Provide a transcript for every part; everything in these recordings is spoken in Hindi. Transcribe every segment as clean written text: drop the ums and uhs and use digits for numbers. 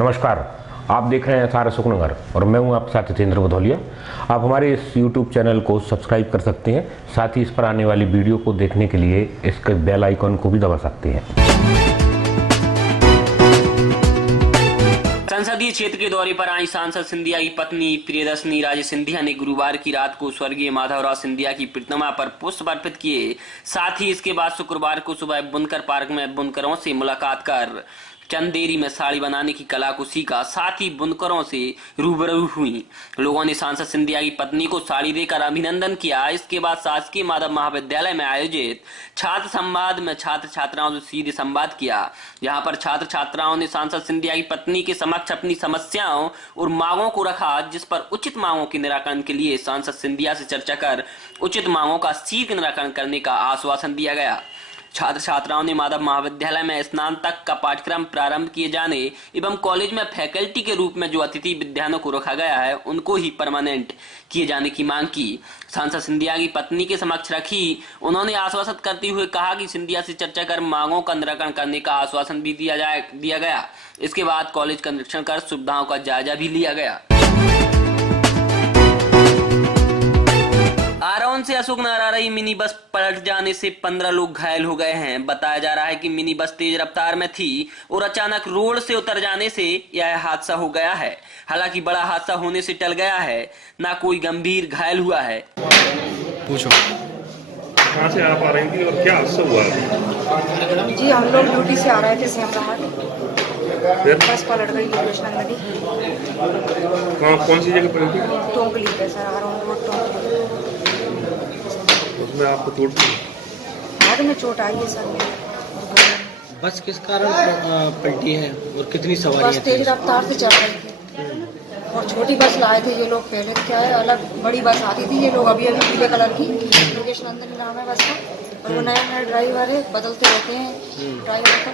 नमस्कार, आप देख रहे हैं सारा सुखनगर और मैं हूं आपके साथ जितेंद्र भदौलिया। आप हमारे इस YouTube चैनल को सब्सक्राइब कर सकते हैं, साथ ही इस पर आने वाली वीडियो को देखने के लिए इसके बेल आइकन को भी दबा सकते हैं। संसदीय क्षेत्र के दौरे पर आई सांसद सिंधिया की पत्नी प्रियदर्शनी राजे सिंधिया ने गुरुवार की रात को स्वर्गीय माधवराव सिंधिया की प्रतिमा पर पुष्प अर्पित किए। साथ ही इसके बाद शुक्रवार को सुबह बुनकर पार्क में बुनकरों से मुलाकात कर चंदेरी में साड़ी बनाने की कला को सीखा। साथ ही बुनकरों से रूबरू हुई। लोगों ने सांसद सिंधिया की पत्नी को साड़ी देकर अभिनंदन किया। इसके बाद शासकीय माधव महाविद्यालय में आयोजित छात्र संवाद में छात्र छात्राओं से सीधे संवाद किया। यहाँ पर छात्र छात्राओं ने सांसद सिंधिया की पत्नी के समक्ष अपनी समस्याओं और मांगों को रखा, जिस पर उचित मांगों के निराकरण के लिए सांसद सिंधिया से चर्चा कर उचित मांगों का शीघ्र निराकरण करने का आश्वासन दिया गया। छात्र छात्राओं ने माधव महाविद्यालय में स्नातक का पाठ्यक्रम प्रारंभ किए जाने एवं कॉलेज में फैकल्टी के रूप में जो अतिथि विद्यार्थियों को रखा गया है उनको ही परमानेंट किए जाने की मांग की। सांसद सिंधिया की पत्नी के समक्ष रखी। उन्होंने आश्वासन करते हुए कहा कि सिंधिया से चर्चा कर मांगों का निराकरण करने का आश्वासन भी दिया गया। इसके बाद कॉलेज का निरीक्षण कर सुविधाओं का जायजा भी लिया गया। आरोन से अशोकनगर आ रही मिनी बस पलट जाने से 15 लोग घायल हो गए हैं। बताया जा रहा है कि मिनी बस तेज रफ्तार में थी और अचानक रोड से उतर जाने से यह हादसा हो गया है। हालांकि बड़ा हादसा होने से टल गया है, ना कोई गंभीर घायल हुआ है। पूछो कहाँ से आप आ रही थी और क्या हादसा हुआ? जी हम लोग ड्यूटी से आ रहे थे सेमराहाट, बस पलट गई योगेश्वर नदी। कौन सी जगह पर थी? टोंकली पे सर, आरोन रोड टोंकली। उसमें आपको चोट हाथ में चोट आई है सर मेरे। बस किस कारण पलटी है और कितनी सवारियां बस तेज रफ्तार से चल रही थी और छोटी बस लाए थे ये लोग। पहले क्या है, अलग बड़ी बस आती थी, ये लोग अभी पीले कलर की योगेश नंदन नाम है बस का, और वो नया ड्राइवर है, बदलते रहते हैं ड्राइवर का।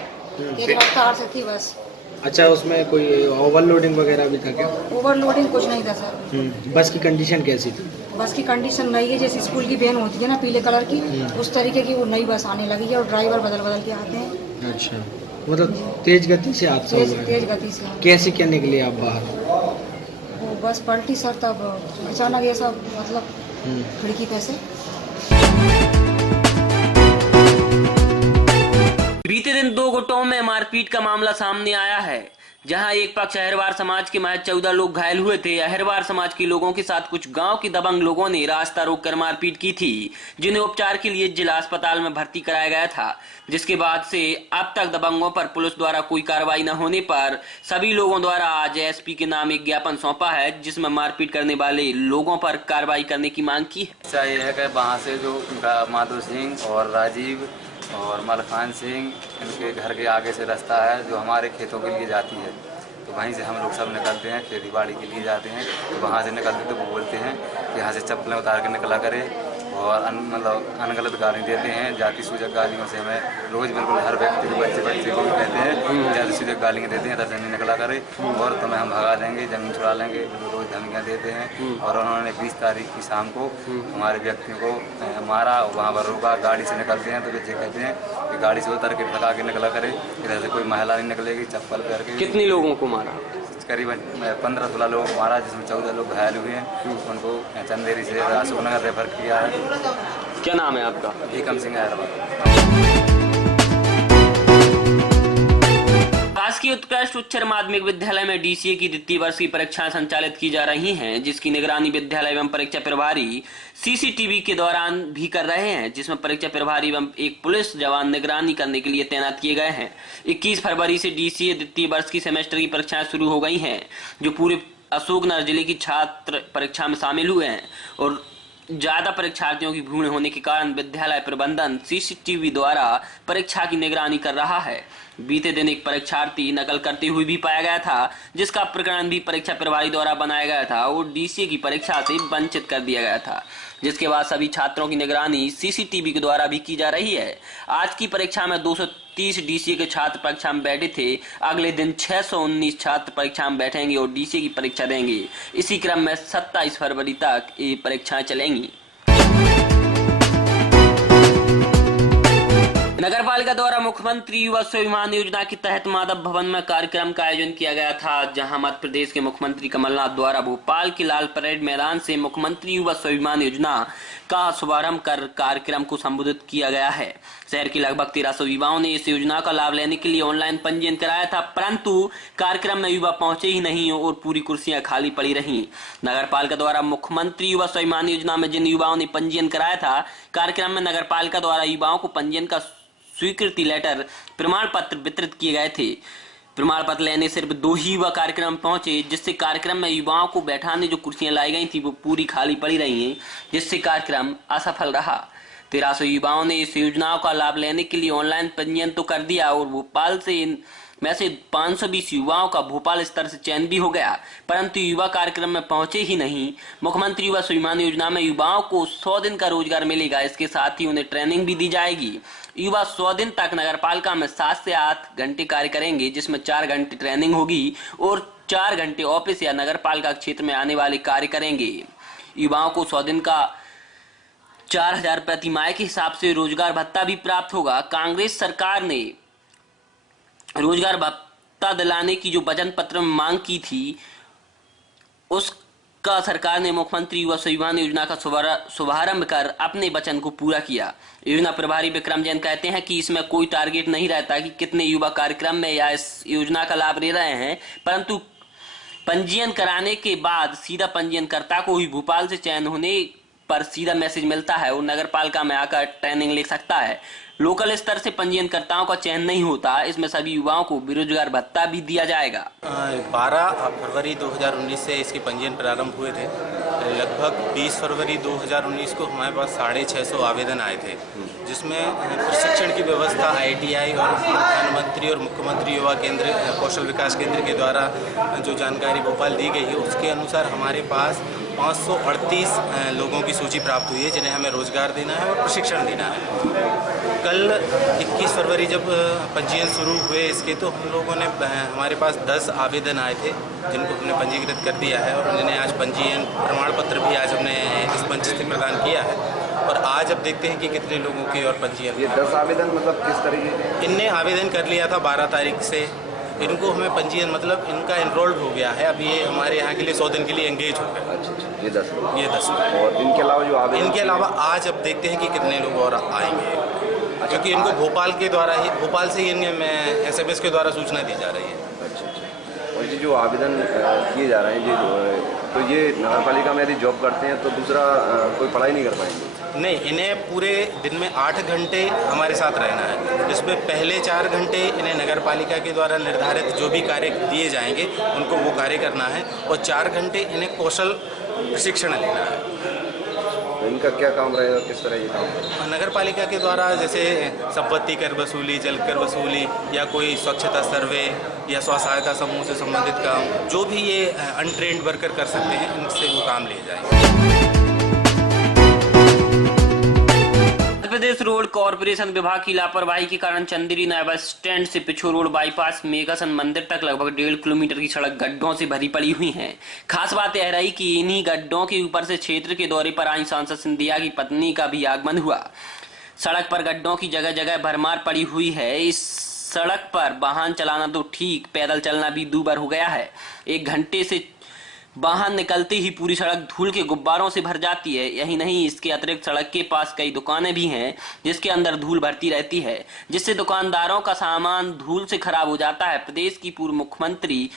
तेज रफ्तार से थी बस। अच्छा, उसमें कोई ओवरलोडिंग वगैरह भी था क्या? ओवरलोडिंग कुछ नहीं था सर। बस की कंडीशन कैसी थी? बस की कंडीशन नई है, जैसे स्कूल की वैन होती है ना पीले कलर की, उस तरीके की वो नई बस आने लगी है और ड्राइवर बदल के आते हैं। अच्छा, मतलब तेज गति से हादसा हुआ है? तेज गति से। कैसे क्या निकले आप बाहर? वो बस पलटी सर, तब अचानक ऐसा मतलब खिड़की पे से। बीते दिन दो गुटों में मारपीट का मामला सामने आया है, जहां एक पक्ष अहिरवार समाज के महज 14 लोग घायल हुए थे। अहिरवार समाज के लोगों के साथ कुछ गांव के दबंग लोगों ने रास्ता रोककर मारपीट की थी, जिन्हें उपचार के लिए जिला अस्पताल में भर्ती कराया गया था। जिसके बाद से अब तक दबंगों पर पुलिस द्वारा कोई कार्रवाई न होने पर सभी लोगों द्वारा आज एसपी के नाम एक ज्ञापन सौंपा है, जिसमें मारपीट करने वाले लोगों पर कार्रवाई करने की मांग की है। अच्छा ये है कि वहाँ से जो माधो सिंह और राजीव और मलखान सिंह, इनके घर के आगे से रास्ता है जो हमारे खेतों के लिए जाती है, तो वहीं से हम लोग सब निकलते हैं, खेती बाड़ी के लिए जाते हैं। तो वहाँ से निकलते तो वो बोलते हैं कि यहाँ से चप्पलें उतार के निकला करें और मतलब अनगलत गाली देते हैं। जाति सूचक गालियों से हमें रोज़ बिल्कुल हर व्यक्ति को बच्चे को भी कहते हैं जाति सूचक गालियाँ देते हैं, इधर से निकला करे और तुम्हें हम भगा देंगे, ज़मीन छुड़ा लेंगे, रोज़ धमकियाँ देते हैं। और उन्होंने 20 तारीख की शाम को हमारे व्यक्तियों को मारा, वहाँ पर रोका, गाड़ी से निकलते हैं तो बच्चे कहते हैं कि गाड़ी से उतर के भगा के निकला करे, इधर से कोई महिला नहीं निकलेगी चप्पल पहन के। कितने लोगों को मारा? करीबन 15-16 लोगों को मारा, जिसमें 14 लोग घायल हुए हैं। उनको चंदेरी से अशोकनगर रेफर किया है। क्या नाम है आपका? एकम सिंह अहिरवार। शासकीय उत्कृष्ट उच्चतर माध्यमिक विद्यालय में डीसीए की द्वितीय वर्ष की परीक्षाएं संचालित की जा रही हैं, जिसकी निगरानी विद्यालय एवं परीक्षा प्रभारी सीसीटीवी के दौरान भी कर रहे हैं, जिसमें परीक्षा प्रभारी एवं एक पुलिस जवान निगरानी करने के लिए तैनात किए गए हैं। 21 फरवरी से डीसीए द्वितीय वर्ष की सेमेस्टर की परीक्षाएं शुरू हो गई हैं, जो पूरे अशोकनगर जिले की छात्र परीक्षा में शामिल हुए हैं। और ज्यादा परीक्षार्थियों की भीड़ होने के कारण विद्यालय प्रबंधन सीसीटीवी द्वारा परीक्षा की निगरानी कर रहा है। बीते दिन एक परीक्षार्थी नकल करते हुए भी पाया गया था, जिसका प्रकरण भी परीक्षा प्रभारी द्वारा बनाया गया था और डीसीए की परीक्षा से वंचित कर दिया गया था, जिसके बाद सभी छात्रों की निगरानी सीसीटीवी के द्वारा भी की जा रही है। आज की परीक्षा में 230 डीसीए के छात्र परीक्षा में बैठे थे। अगले दिन 619 छात्र परीक्षा में बैठेंगे और डीसीए की परीक्षा देंगे। इसी क्रम में 27 फरवरी तक ये परीक्षाएं चलेंगी। नगर पालिका द्वारा मुख्यमंत्री युवा स्वाभिमान योजना के तहत माधव भवन में कार्यक्रम का आयोजन किया गया था, जहां मध्य प्रदेश के मुख्यमंत्री कमलनाथ द्वारा भोपाल के लाल परेड मैदान से मुख्यमंत्री युवा स्वाभिमान योजना का शुभारंभ कर कार्यक्रम को संबोधित किया गया है। शहर के लगभग 1300 युवाओं ने इस योजना का लाभ लेने के लिए ऑनलाइन पंजीयन कराया था, परंतु कार्यक्रम में युवा पहुंचे ही नहीं और पूरी कुर्सियां खाली पड़ी रहीं। नगर पालिका द्वारा मुख्यमंत्री युवा स्वाभिमान योजना में जिन युवाओं ने पंजीयन कराया था, कार्यक्रम में नगर पालिका द्वारा युवाओं को पंजीयन का स्वीकृति लेटर प्रमाण पत्र वितरित किए गए थे। प्रमाण पत्र लेने सिर्फ 2 ही युवा कार्यक्रम में पहुंचे, जिससे कार्यक्रम में युवाओं को बैठाने जो कुर्सियां लाई गई थी वो पूरी खाली पड़ी रही हैं, जिससे कार्यक्रम असफल रहा। 1300 युवाओं ने इस योजना का लाभ लेने के लिए ऑनलाइन पंजीयन तो कर दिया और भोपाल से में से 520 युवाओं का भोपाल स्तर से चयन भी हो गया, परंतु युवा कार्यक्रम में पहुंचे ही नहीं। मुख्यमंत्री युवा स्वाभिमान योजना में युवाओं को 100 दिन का रोजगार मिलेगा, इसके साथ ही उन्हें ट्रेनिंग भी दी जाएगी। युवा 100 दिन तक नगर पालिका में 7 से 8 घंटे कार्य करेंगे, जिसमें 4 घंटे ट्रेनिंग होगी और 4 घंटे ऑफिस या नगर पालिका क्षेत्र में आने वाले कार्य करेंगे। युवाओं को 100 दिन का 4000 प्रति माह के हिसाब से रोजगार भत्ता भी प्राप्त होगा। कांग्रेस सरकार ने रोजगार भत्ता दिलाने की जो वचन पत्र में मांग की थी, उसका सरकार ने मुख्यमंत्री युवा स्वाभिमान योजना का शुभारंभ कर अपने वचन को पूरा किया। योजना प्रभारी विक्रम जैन कहते हैं कि इसमें कोई टारगेट नहीं रहता कि कितने युवा कार्यक्रम में या इस योजना का लाभ ले रहे हैं, परंतु पंजीयन कराने के बाद सीधा पंजीयनकर्ता को ही भोपाल से चयन होने पर सीधा मैसेज मिलता है और नगर पालिका में आकर ट्रेनिंग ले सकता है। लोकल स्तर से पंजीयनकर्ताओं का चयन नहीं होता, इसमें सभी युवाओं को बेरोजगार भत्ता भी दिया जाएगा। 12 फरवरी 2019 से इसके पंजीयन प्रारंभ हुए थे। लगभग 20 फरवरी 2019 को हमारे पास 650 आवेदन आए थे, जिसमें प्रशिक्षण की व्यवस्था ITI और प्रधानमंत्री और मुख्यमंत्री युवा केंद्र कौशल विकास केंद्र के द्वारा जो जानकारी भोपाल दी गई है, उसके अनुसार हमारे पास 538 लोगों की सूची प्राप्त हुई है, जिन्हें हमें रोजगार देना है और प्रशिक्षण देना है। कल 21 फरवरी जब पंजीयन शुरू हुए इसके, तो हम लोगों ने हमारे पास 10 आवेदन आए थे, जिनको हमने पंजीकृत कर दिया है और उन्हें आज पंजीयन प्रमाण पत्र भी आज हमने इस मंच से प्रदान किया है। और आज अब देखते हैं कि कितने लोगों के और पंजीयन। ये 10 आवेदन मतलब किस तरीके के? इनने आवेदन कर लिया था 12 तारीख से, इनको हमें पंजीयन मतलब इनका एनरोल्ड हो गया है। अब ये हमारे यहाँ के लिए 100 दिन के लिए एंगेज हो गए। अच्छा, ये 10 और इनके अलावा जो आवेदन, इनके अलावा आज अब देखते हैं कि कितने लोग और आएंगे, क्योंकि इनको भोपाल के द्वारा ही, भोपाल से ही इनमें SMS के द्वारा सूचना दी जा रही है। अच्छा, और ये जो आवेदन किए जा रहे हैं, तो ये नगर पालिका में यदि जॉब करते हैं तो दूसरा कोई पढ़ाई नहीं कर पाएंगे? नहीं, इन्हें पूरे दिन में 8 घंटे हमारे साथ रहना है, जिसमें पहले 4 घंटे इन्हें नगर पालिका के द्वारा निर्धारित जो भी कार्य दिए जाएंगे उनको वो कार्य करना है और 4 घंटे इन्हें कौशल प्रशिक्षण लेना है। तो इनका क्या काम रहेगा, किस तरह ये काम? नगर पालिका के द्वारा जैसे संपत्ति कर वसूली, जल कर वसूली या कोई स्वच्छता सर्वे या स्व सहायता समूह से संबंधित काम, जो भी ये अनट्रेंड वर्कर कर सकते हैं, इनसे वो काम लिए जाएंगे। प्रदेश रोड कॉरपोरेशन विभाग की लापरवाही के कारण चंदेरी नया बस स्टैंड से पिछोर रोड बाईपास मेघासन मंदिर तक लगभग 1.5 किलोमीटर की सड़क गड्ढों से भरी पड़ी हुई है। खास बात यह रही कि इन्हीं गड्ढों के ऊपर से क्षेत्र के दौरे पर आई सांसद सिंधिया की पत्नी का भी आगमन हुआ। सड़क पर गड्ढों की जगह जगह भरमार पड़ी हुई है। इस सड़क पर वाहन चलाना तो ठीक, पैदल चलना भी दूभर हो गया है। 1 घंटे से वाहन निकलते ही पूरी सड़क धूल के गुब्बारों से भर जाती है। यही नहीं, इसके अतिरिक्त सड़क के पास कई दुकानें भी हैं जिसके अंदर धूल भरती रहती है, जिससे दुकानदारों का सामान धूल से खराब हो जाता है। प्रदेश की पूर्व मुख्यमंत्री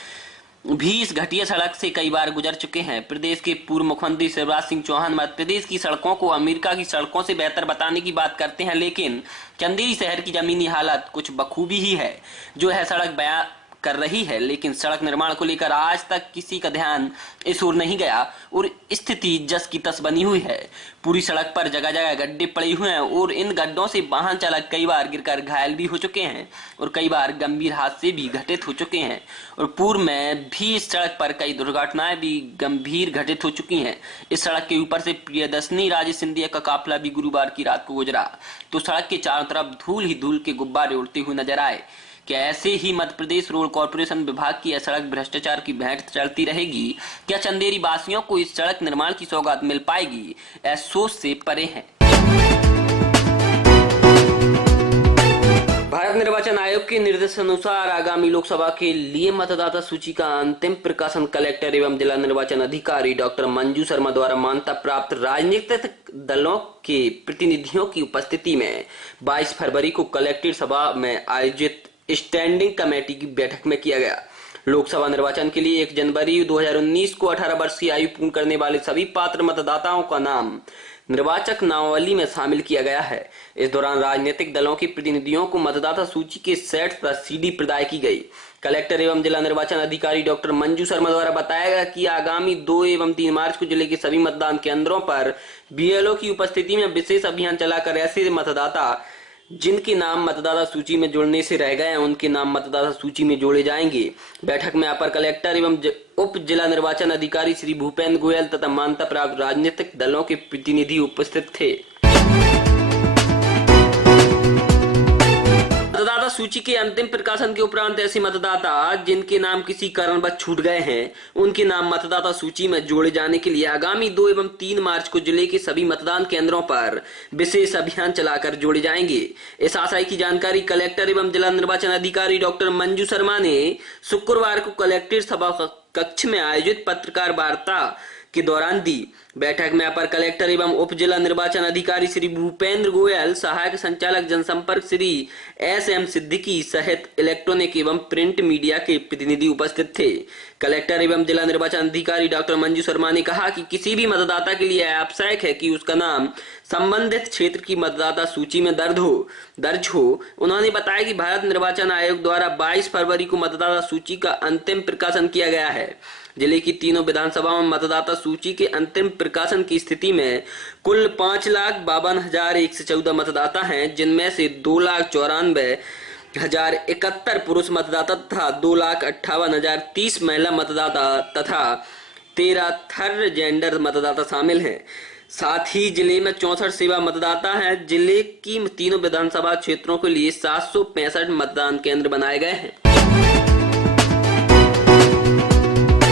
भी इस घटिया सड़क से कई बार गुजर चुके हैं। प्रदेश के पूर्व मुख्यमंत्री शिवराज सिंह चौहान मध्य प्रदेश की सड़कों को अमेरिका की सड़कों से बेहतर बताने की बात करते हैं, लेकिन चंदेरी शहर की जमीनी हालत कुछ बखूबी ही है जो है सड़क बयां कर रही है। लेकिन सड़क निर्माण को लेकर आज तक किसी का ध्यान इस ओर नहीं गया और स्थिति जस की तस बनी हुई है। पूरी सड़क पर जगह जगह गड्ढे पड़े हुए हैं और इन गड्ढों से वाहन चालक कई बार गिरकर घायल भी हो चुके हैं और कई बार गंभीर हादसे भी घटित हो चुके हैं। और पूर्व में भी इस सड़क पर कई दुर्घटनाएं भी गंभीर घटित हो चुकी हैं। इस सड़क के ऊपर से प्रियदर्शनी राजे सिंधिया का काफिला भी गुरुवार की रात को गुजरा तो सड़क के चारों तरफ धूल ही धूल के गुब्बारे उड़ते हुए नजर आए। क्या ऐसे ही मध्य प्रदेश रोड कॉरपोरेशन विभाग की यह सड़क भ्रष्टाचार की भेंट चलती रहेगी? क्या चंदेरी वासियों को इस सड़क निर्माण की सौगात मिल पाएगी? यह सोच से परे है। निर्वाचन आयोग के निर्देशानुसार आगामी लोकसभा के लिए मतदाता सूची का अंतिम प्रकाशन कलेक्टर एवं जिला निर्वाचन अधिकारी डॉक्टर मंजू शर्मा द्वारा मान्यता प्राप्त राजनीतिक दलों के प्रतिनिधियों की उपस्थिति में 22 फरवरी को कलेक्ट्रेट सभा में आयोजित स्टैंडिंग कमेटी की बैठक में किया गया। लोकसभा निर्वाचन के लिए 1 जनवरी 2019 को 18 वर्ष की आयु पूर्ण करने वाले सभी पात्र मतदाताओं का नाम निर्वाचक नामावली में शामिल किया गया है। इस दौरान राजनीतिक दलों के प्रतिनिधियों को मतदाता सूची के सेट पर सीडी प्रदान की गई। कलेक्टर एवं जिला निर्वाचन अधिकारी डॉक्टर मंजू शर्मा द्वारा बताया गया कि आगामी 2 एवं 3 मार्च को जिले के सभी मतदान केंद्रों पर बीएलओ की उपस्थिति में विशेष अभियान चलाकर ऐसे मतदाता जिनके नाम मतदाता सूची में जोड़ने से रह गए हैं उनके नाम मतदाता सूची में जोड़े जाएंगे। बैठक में अपर कलेक्टर एवं उप जिला निर्वाचन अधिकारी श्री भूपेंद्र गोयल तथा मान्यता प्राप्त राजनीतिक दलों के प्रतिनिधि उपस्थित थे। मतदाता सूची के अंतिम प्रकाशन के उपरांत ऐसे मतदाता जिनके नाम किसी कारणवश छूट गए हैं उनके नाम मतदाता सूची में जोड़े जाने के लिए आगामी 2 एवं 3 मार्च को जिले के सभी मतदान केंद्रों पर विशेष अभियान चलाकर जोड़े जाएंगे। इस आशय की जानकारी कलेक्टर एवं जिला निर्वाचन अधिकारी डॉक्टर मंजू शर्मा ने शुक्रवार को कलेक्ट्रेट सभा कक्ष में आयोजित पत्रकार वार्ता के दौरान दी। बैठक में अपर कलेक्टर एवं उप जिला निर्वाचन अधिकारी श्री भूपेंद्र गोयल, सहायक संचालक जनसंपर्क श्री SM सिद्दीकी सहित इलेक्ट्रॉनिक एवं प्रिंट मीडिया के प्रतिनिधि उपस्थित थे। कलेक्टर एवं जिला निर्वाचन अधिकारी डॉक्टर मंजू शर्मा ने कहा कि किसी भी मतदाता के लिए आवश्यक है कि उसका नाम संबंधित क्षेत्र की मतदाता सूची में दर्ज हो। उन्होंने बताया कि भारत निर्वाचन आयोग द्वारा 22 फरवरी को मतदाता सूची का अंतिम प्रकाशन किया गया है। जिले की तीनों विधानसभाओं में मतदाता सूची के अंतिम प्रकाशन की स्थिति में कुल 5,52,114 मतदाता हैं, जिनमें से 2,94,071 पुरुष मतदाता तथा 2,58,030 महिला मतदाता तथा 13 थर्ड जेंडर मतदाता शामिल हैं। साथ ही जिले में 64 सेवा मतदाता हैं। जिले की तीनों विधानसभा क्षेत्रों के लिए 765 मतदान केंद्र बनाए गए हैं।